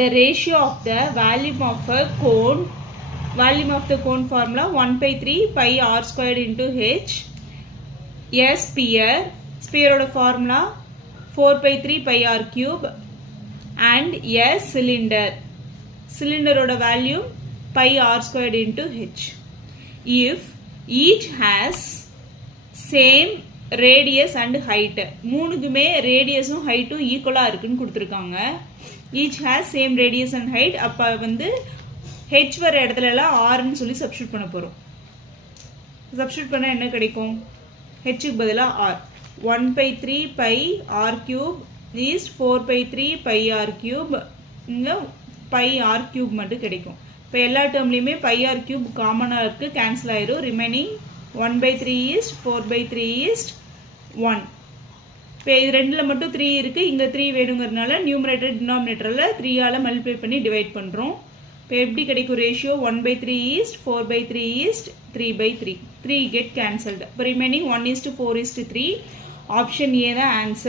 the ratio of the volume of a cone formula 1/3 pi r squared into h. A sphere oda formula 4/3 pi r cube, and a cylinder oda value pi r squared into h. If each has same radius and height, மூணுக்குமே ரேடியஸும் ஹைட்டும் ஈக்குவலா இருக்குன்னு கொடுத்துருக்காங்க. each has same radius and height. அப்ப வந்து h வர இடத்துல எல்லாம் r ன்னு சொல்லி சப்ஸ்டிட்யூட் பண்ண போறோம். சப்ஸ்டிட்யூட் பண்ணா என்ன கிடைக்கும்? h க்கு பதிலா r. 1/3 pi r cube is 4/3 pi r cube. இங்க pi r cube மட்டும் கிடைக்கும். இப்போ எல்லா டேர்ம்லயுமே pi r cube காமனா இருக்கு, கேன்சல் ஆயிரும். Remaining 1/3 is 4/3 is 1. இப்போ இது ரெண்டுல மட்டும் 3 இருக்கு, இங்க 3 வேணுங்கிறதுனால நியூமரேட்டர் டினாமினேட்டர்ல 3 ஆல மல்டிப்ளை பண்ணி டிவைட் பண்றோம். இப்போ எப்படி கிடைக்கும் ratio? 1/3 is 4/3 is 3/3. 3 get cancelled. இப்போ ரிமைனிங் 1:4:3. ஆப்ஷன் ஏ தான் ஆன்சர்.